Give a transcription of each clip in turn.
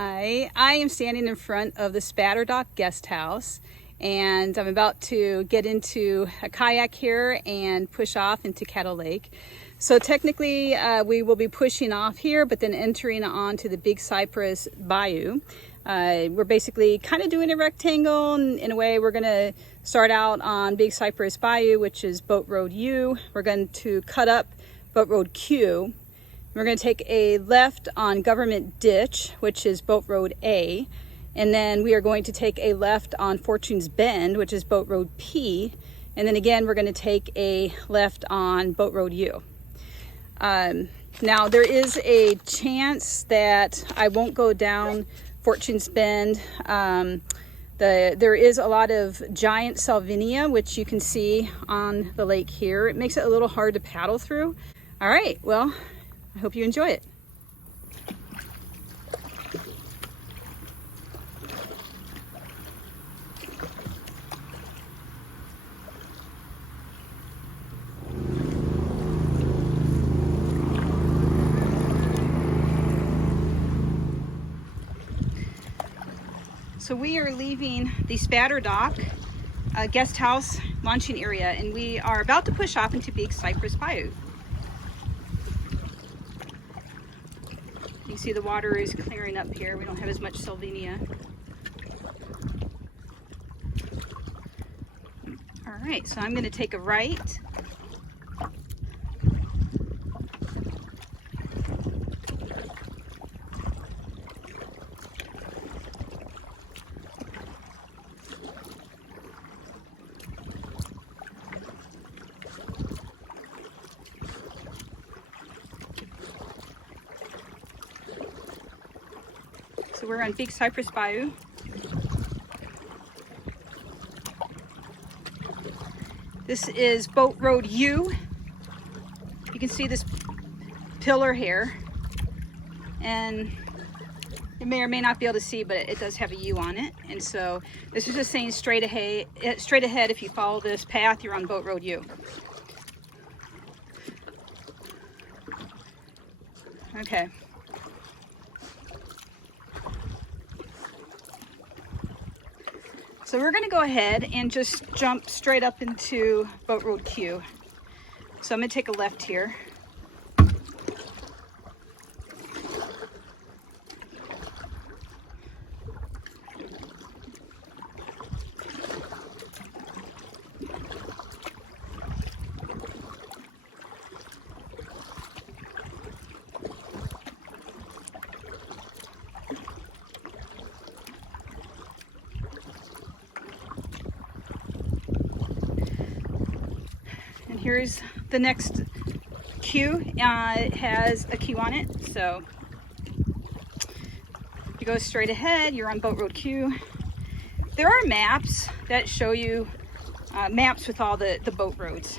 Hi, I am standing in front of the Spatterdock guest house, and I'm about to get into a kayak here and push off into Caddo Lake. So technically we will be pushing off here, but then entering onto the big Cypress Bayou. We're basically kind of doing a rectangle, and in a way we're going to start out on Big Cypress Bayou, which is Boat Road U. We're going to cut up Boat Road Q. We're going to take a left on Government Ditch, which is Boat Road A, and then we are going to take a left on Fortune's Bend, which is Boat Road P, and then again we're going to take a left on Boat Road U. Now there is a chance that I won't go down Fortune's Bend. There is a lot of Giant Salvinia, which you can see on the lake here. It makes it a little hard to paddle through. All right, well, I hope you enjoy it. So we are leaving the Spatterdock guest house launching area, and we are about to push off into Big Cypress Bayou. You can see the water is clearing up here. We don't have as much Salvinia. All right, so I'm going to take a right. So we're on Big Cypress Bayou. This is Boat Road U. You can see this pillar here, and you may or may not be able to see, but it does have a U on it. And so this is just saying straight ahead. If you follow this path, you're on Boat Road U. Okay. So we're going to go ahead and just jump straight up into Boat Road Q. So I'm going to take a left here. Here's the next queue. It has a queue on it, so you go straight ahead, you're on Boat Road Q. There are maps that show you maps with all the boat roads.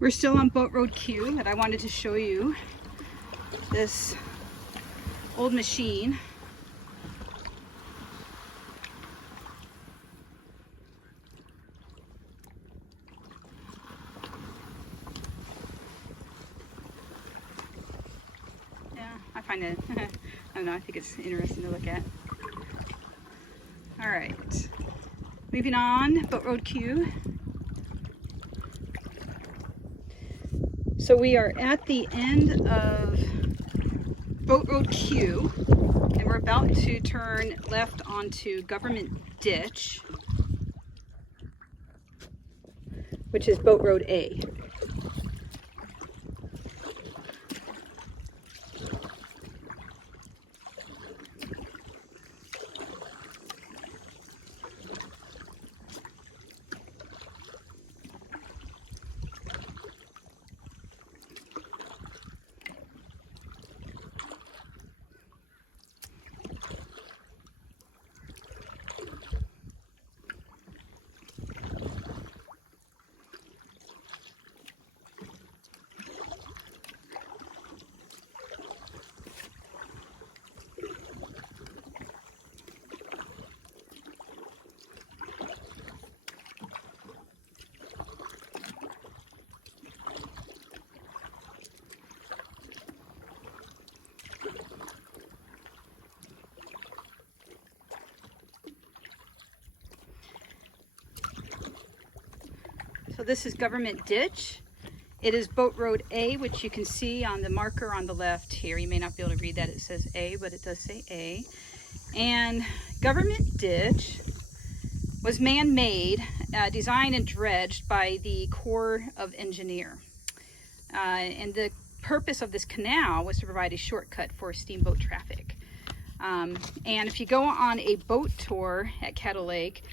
We're still on Boat Road Q, but I wanted to show you this old machine. I find it, I don't know, I think it's interesting to look at. All right, moving on, Boat Road Q. So we are at the end of Boat Road Q, and we're about to turn left onto Government Ditch, which is Boat Road A. So this is Government Ditch. It is Boat Road A, which you can see on the marker on the left here. You may not be able to read that, it says A, but it does say A. And Government Ditch was man-made, designed and dredged by the Corps of Engineers. And the purpose of this canal was to provide a shortcut for steamboat traffic. And if you go on a boat tour at Caddo Lake,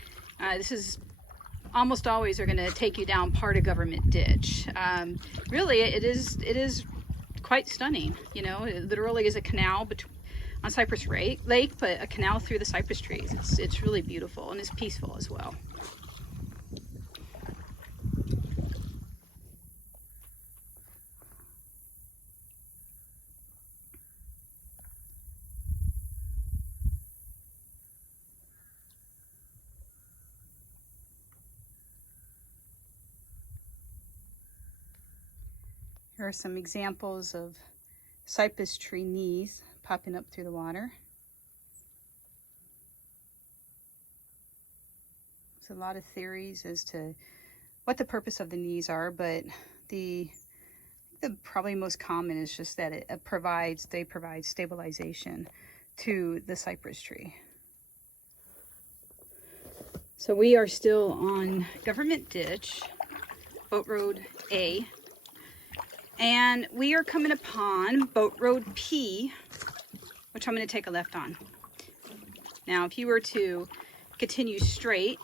this is almost always are going to take you down part of Government Ditch. Really, it is quite stunning. You know, it literally is a canal on Cypress Lake, but a canal through the cypress trees. It's really beautiful and it's peaceful as well. Here are some examples of cypress tree knees popping up through the water. There's a lot of theories as to what the purpose of the knees are, but the probably most common is just that they provide stabilization to the cypress tree. So we are still on Government Ditch, Boat Road A. And we are coming upon Boat Road P, which I'm going to take a left on. Now, if you were to continue straight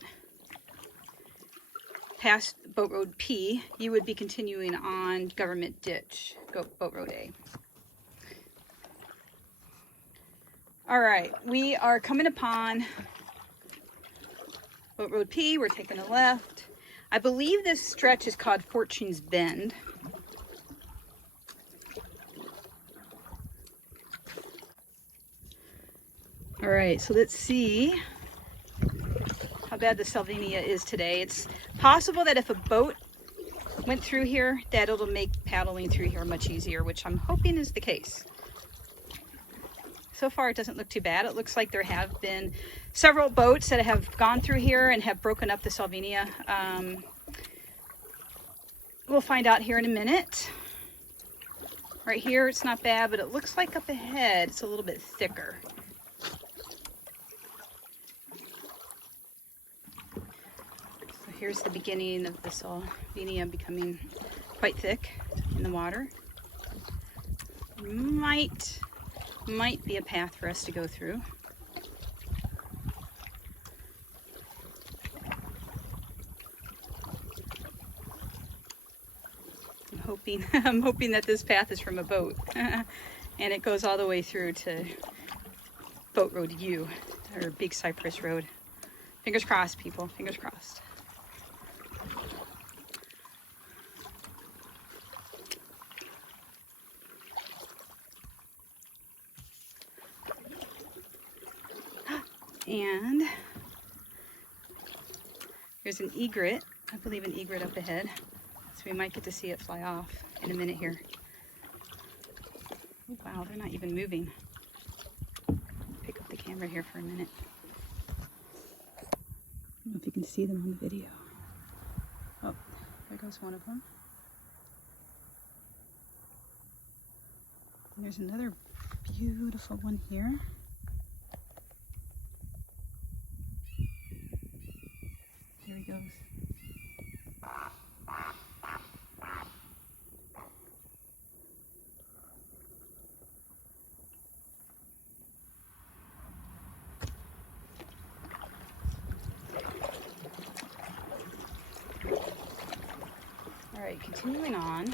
past Boat Road P, you would be continuing on Government Ditch, Boat Road A. All right, we are coming upon Boat Road P. We're taking a left. I believe this stretch is called Fortune's Bend. All right, so let's see how bad the Salvinia is today. It's possible that if a boat went through here, that it'll make paddling through here much easier, which I'm hoping is the case. So far, it doesn't look too bad. It looks like there have been several boats that have gone through here and have broken up the Salvinia. We'll find out here in a minute. Right here, it's not bad, but it looks like up ahead, it's a little bit thicker. Here's the beginning of the Salvinia becoming quite thick in the water. Might be a path for us to go through. I'm hoping that this path is from a boat and it goes all the way through to Boat Road U, or Big Cypress Road. Fingers crossed, people, fingers crossed. And there's an egret, I believe an egret up ahead. So we might get to see it fly off in a minute here. Oh, wow, they're not even moving. Pick up the camera here for a minute. I don't know if you can see them on the video. Oh, there goes one of them. And there's another beautiful one here. There he goes. All right, continuing on.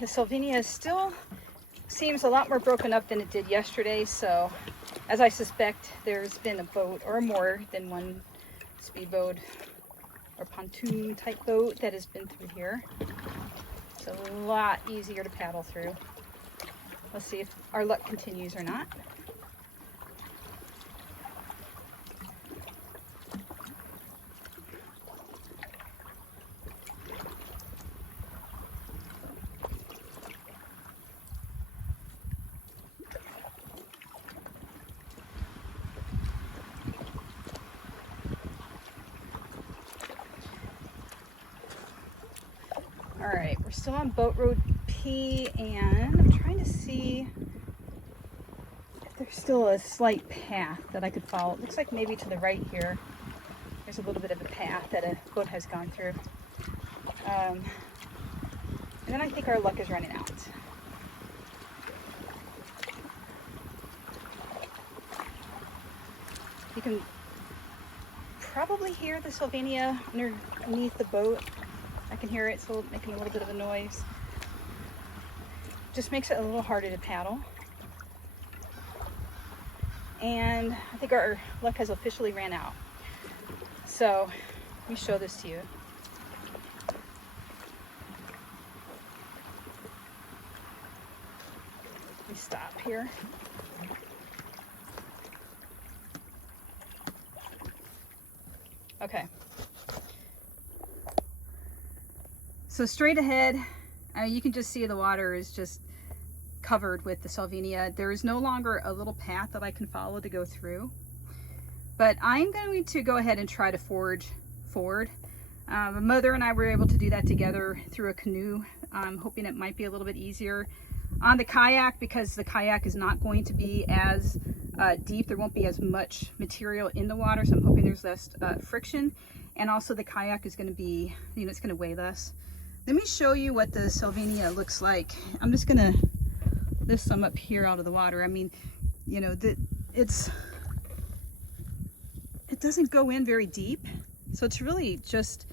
The Salvinia still seems a lot more broken up than it did yesterday, so as I suspect, there's been a boat or more than one speedboat or pontoon type boat that has been through here. It's a lot easier to paddle through. Let's see if our luck continues or not. still on Boat Road P, and I'm trying to see if there's still a slight path that I could follow. It looks like maybe to the right here, there's a little bit of a path that a boat has gone through. And then I think our luck is running out. You can probably hear the Salvinia underneath the boat. I can hear it, so making a little bit of a noise. Just makes it a little harder to paddle. And I think our luck has officially ran out. So let me show this to you. Let me stop here. Okay. So straight ahead, you can just see the water is just covered with the Salvinia. There is no longer a little path that I can follow to go through. But I'm going to go ahead and try to forge forward. My mother and I were able to do that together through a canoe. I'm hoping it might be a little bit easier on the kayak, because the kayak is not going to be as deep. There won't be as much material in the water, so I'm hoping there's less friction. And also the kayak is going to be, it's going to weigh less. Let me show you what the Salvinia looks like. I'm just going to lift some up here out of the water. I mean, it doesn't go in very deep, so it's really just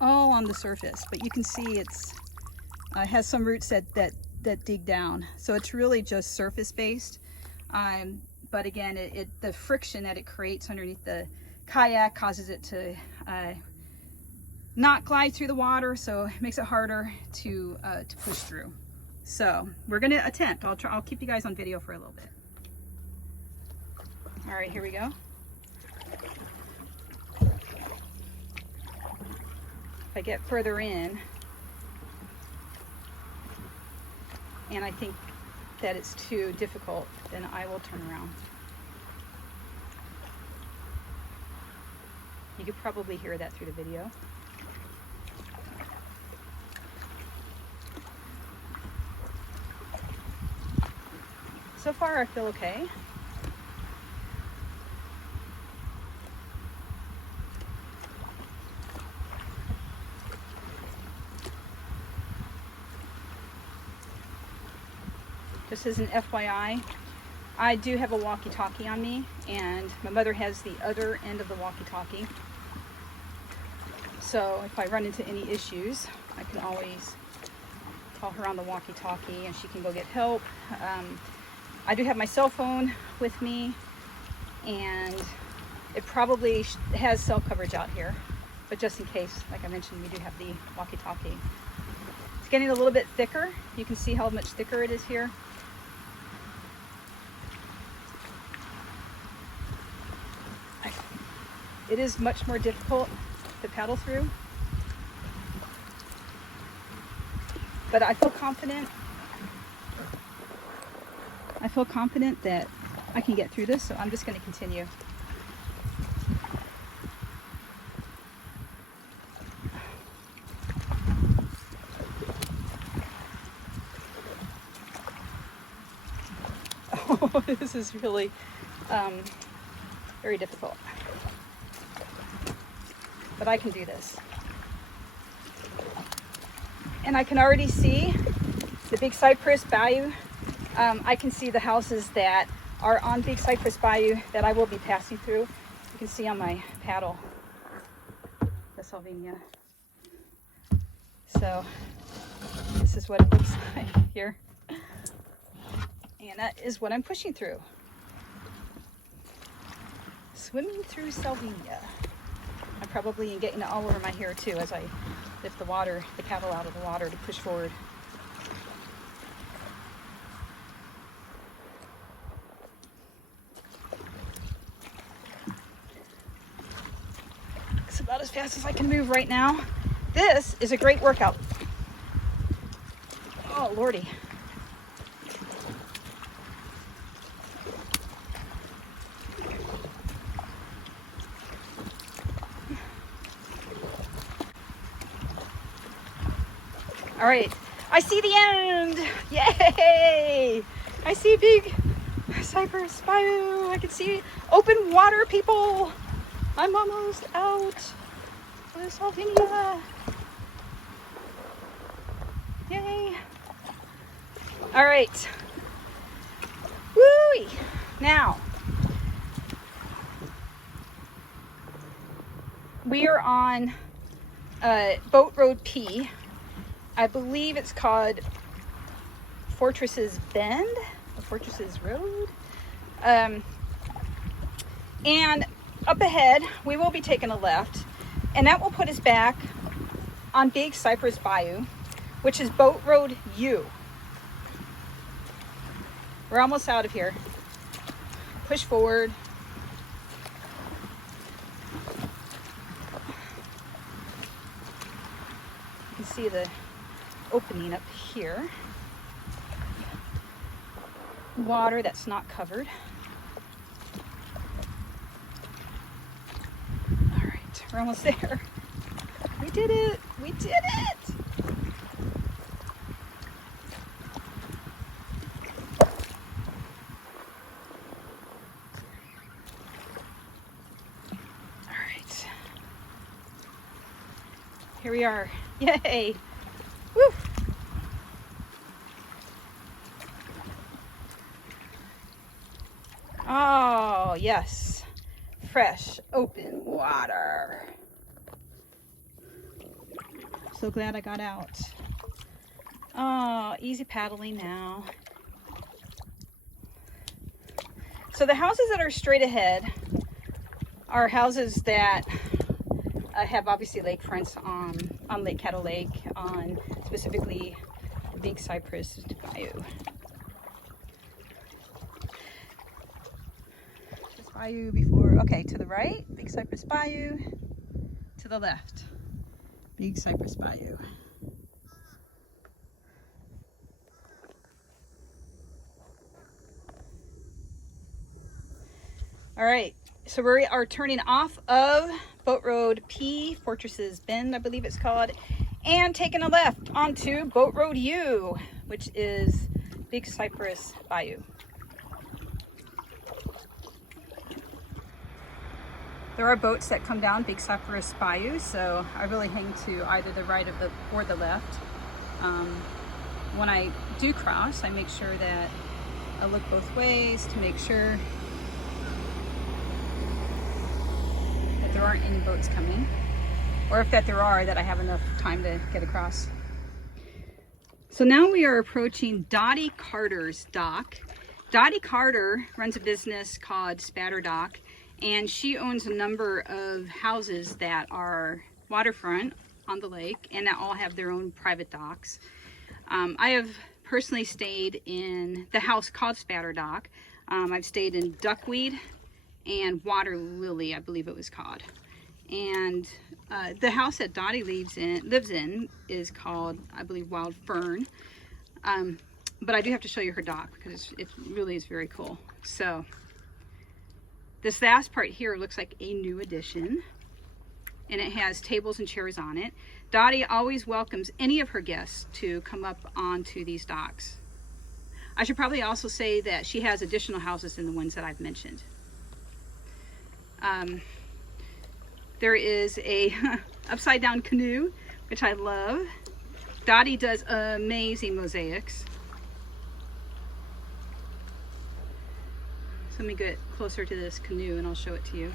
all on the surface. But you can see it's has some roots that dig down, so it's really just surface based. But again, the friction that it creates underneath the kayak causes it to not glide through the water, so it makes it harder to push through. So we're going to attempt. I'll keep you guys on video for a little bit. All right, here we go. If I get further in, and I think that it's too difficult, then I will turn around. You could probably hear that through the video. So far, I feel okay. Just as an FYI, I do have a walkie-talkie on me, and my mother has the other end of the walkie-talkie. So if I run into any issues, I can always call her on the walkie-talkie and she can go get help. I do have my cell phone with me, and it probably has cell coverage out here, but just in case, like I mentioned, we do have the walkie-talkie. It's getting a little bit thicker. You can see how much thicker it is here. It is much more difficult to paddle through, but I feel confident. I feel confident that I can get through this, so I'm just going to continue. Oh, this is really very difficult. But I can do this. And I can already see the big Cypress Bayou. I can see the houses that are on big Cypress Bayou that I will be passing through. You can see on my paddle the Salvinia. So this is what it looks like here. And that is what I'm pushing through. Swimming through Salvinia. I'm probably getting it all over my hair too as I lift the paddle out of the water to push forward. It's about as fast as I can move right now. This is a great workout. Oh, Lordy. All right, I see the end. Yay! I see big Cypress Bayou. I can see open water, people. I'm almost out of Salvinia. Yay. All right. Woo! Now, we are on Boat Road P. I believe it's called Fortress's Bend, or Fortress's Road. And up ahead, we will be taking a left, and that will put us back on Big Cypress Bayou, which is Boat Road U. We're almost out of here. Push forward. You can see the opening up here. Water that's not covered. All right, we're almost there. We did it! We did it! All right. Here we are. Yay! Woo! Oh, yes. Fresh, open water. So glad I got out. Oh, easy paddling now. So the houses that are straight ahead are houses that have obviously lakefronts on Lake Caddo Lake, on specifically Big Cypress Bayou. Bayou before, okay, to the right, Big Cypress Bayou. To the left, Big Cypress Bayou. All right, so we are turning off of Boat Road P, Fortress's Bend, I believe it's called, and taking a left onto Boat Road U, which is Big Cypress Bayou. There are boats that come down Big Cypress Bayou, so I really hang to either the right of or the left. When I do cross, I make sure that I look both ways to make sure that there aren't any boats coming, or if that there are, that I have enough time to get across. So now we are approaching Dottie Carter's dock. Dottie Carter runs a business called Spatterdock, and she owns a number of houses that are waterfront on the lake and that all have their own private docks. I have personally stayed in the house called Spatterdock. I've stayed in Duckweed and Water Lily, I believe it was called. And the house that Dottie lives in is called, I believe, Wild Fern. But I do have to show you her dock because it really is very cool. So this last part here looks like a new addition, and it has tables and chairs on it. Dottie always welcomes any of her guests to come up onto these docks. I should probably also say that she has additional houses than the ones that I've mentioned. There is a upside down canoe, which I love. Dottie does amazing mosaics. So let me get closer to this canoe and I'll show it to you.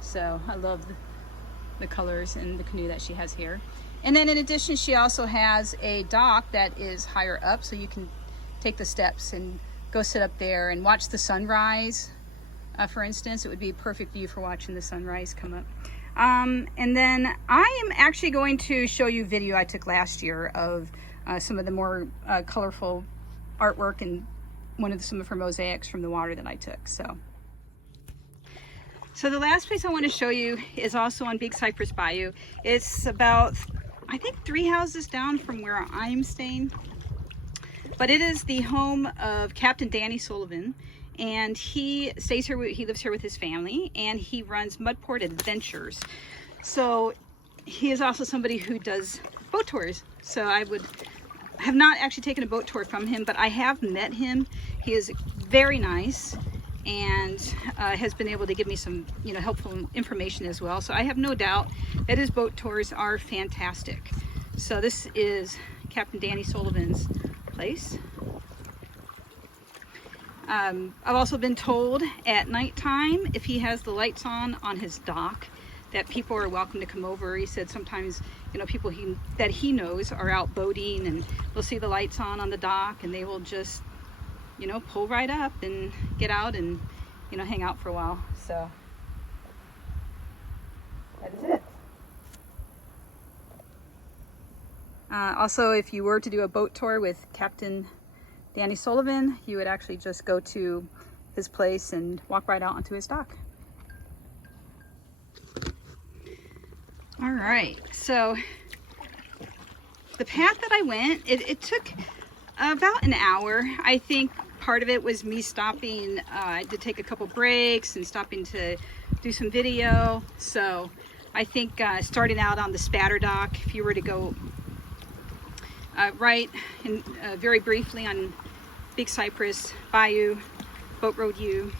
So I love the colors in the canoe that she has here. And then in addition, she also has a dock that is higher up, so you can take the steps and go sit up there and watch the sunrise. For instance, it would be a perfect view for watching the sunrise come up. And then I am actually going to show you a video I took last year of some of the more colorful artwork and some of her mosaics from the water that I took. So the last place I want to show you is also on Big Cypress Bayou. It's about, I think, 3 houses down from where I'm staying. But it is the home of Captain Danny Sullivan. and he stays here. He lives here with his family, and he runs Mudport Adventures. So he is also somebody who does boat tours. So I have not actually taken a boat tour from him, but I have met him. He is very nice and has been able to give me some, you know, helpful information as well. So I have no doubt that his boat tours are fantastic. So this is Captain Danny Sullivan's place. I've also been told at nighttime, if he has the lights on his dock, that people are welcome to come over. He said sometimes, you know, people that he knows are out boating and they'll see the lights on the dock, and they will just, you know, pull right up and get out and, you know, hang out for a while. So that is it. Also, if you were to do a boat tour with Captain Danny Sullivan, you would actually just go to his place and walk right out onto his dock. All right, so the path that I went, it took about an hour. I think part of it was me stopping to take a couple breaks and stopping to do some video. So I think starting out on the Spatterdock, if you were to go right and very briefly on Big Cypress Bayou, Boat Road U,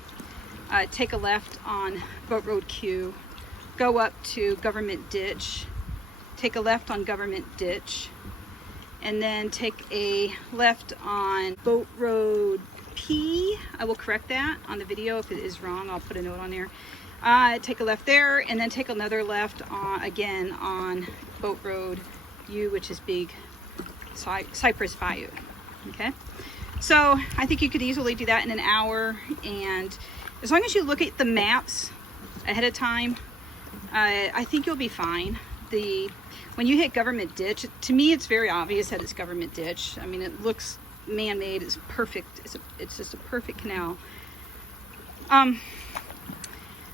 take a left on Boat Road Q, go up to Government Ditch, take a left on Government Ditch, and then take a left on Boat Road P. I will correct that on the video. If it is wrong, I'll put a note on there. Take a left there, and then take another left again on Boat Road U, which is Big Cypress Bayou. Okay, so I think you could easily do that in an hour, and as long as you look at the maps ahead of time, I think you'll be fine. When you hit Government Ditch, to me it's very obvious that it's Government Ditch. I mean, it looks man-made. It's perfect. It's just a perfect canal.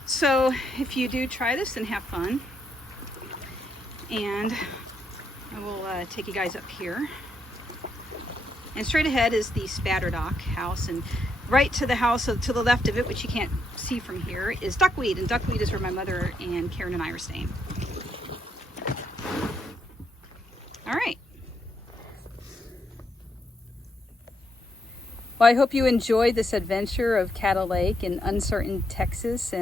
So if you do try this, then have fun. And I will take you guys up here. And straight ahead is the Spatterdock house, and right to the house to the left of it, which you can't see from here, is Duckweed, and Duckweed is where my mother and Karen and I are staying. All right. Well, I hope you enjoyed this adventure of Caddo Lake in uncertain Texas,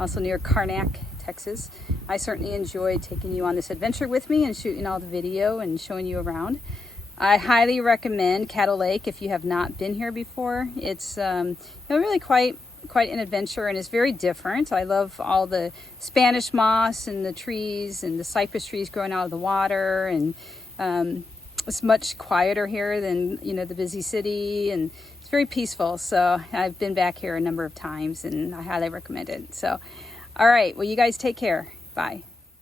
also near Karnak, Texas. I certainly enjoyed taking you on this adventure with me and shooting all the video and showing you around. I highly recommend Caddo Lake if you have not been here before. It's you know, really quite an adventure, and it's very different. I love all the Spanish moss and the trees and the cypress trees growing out of the water, and it's much quieter here than, you know, the busy city, and it's very peaceful. So I've been back here a number of times, and I highly recommend it. So all right, well, you guys take care. Bye.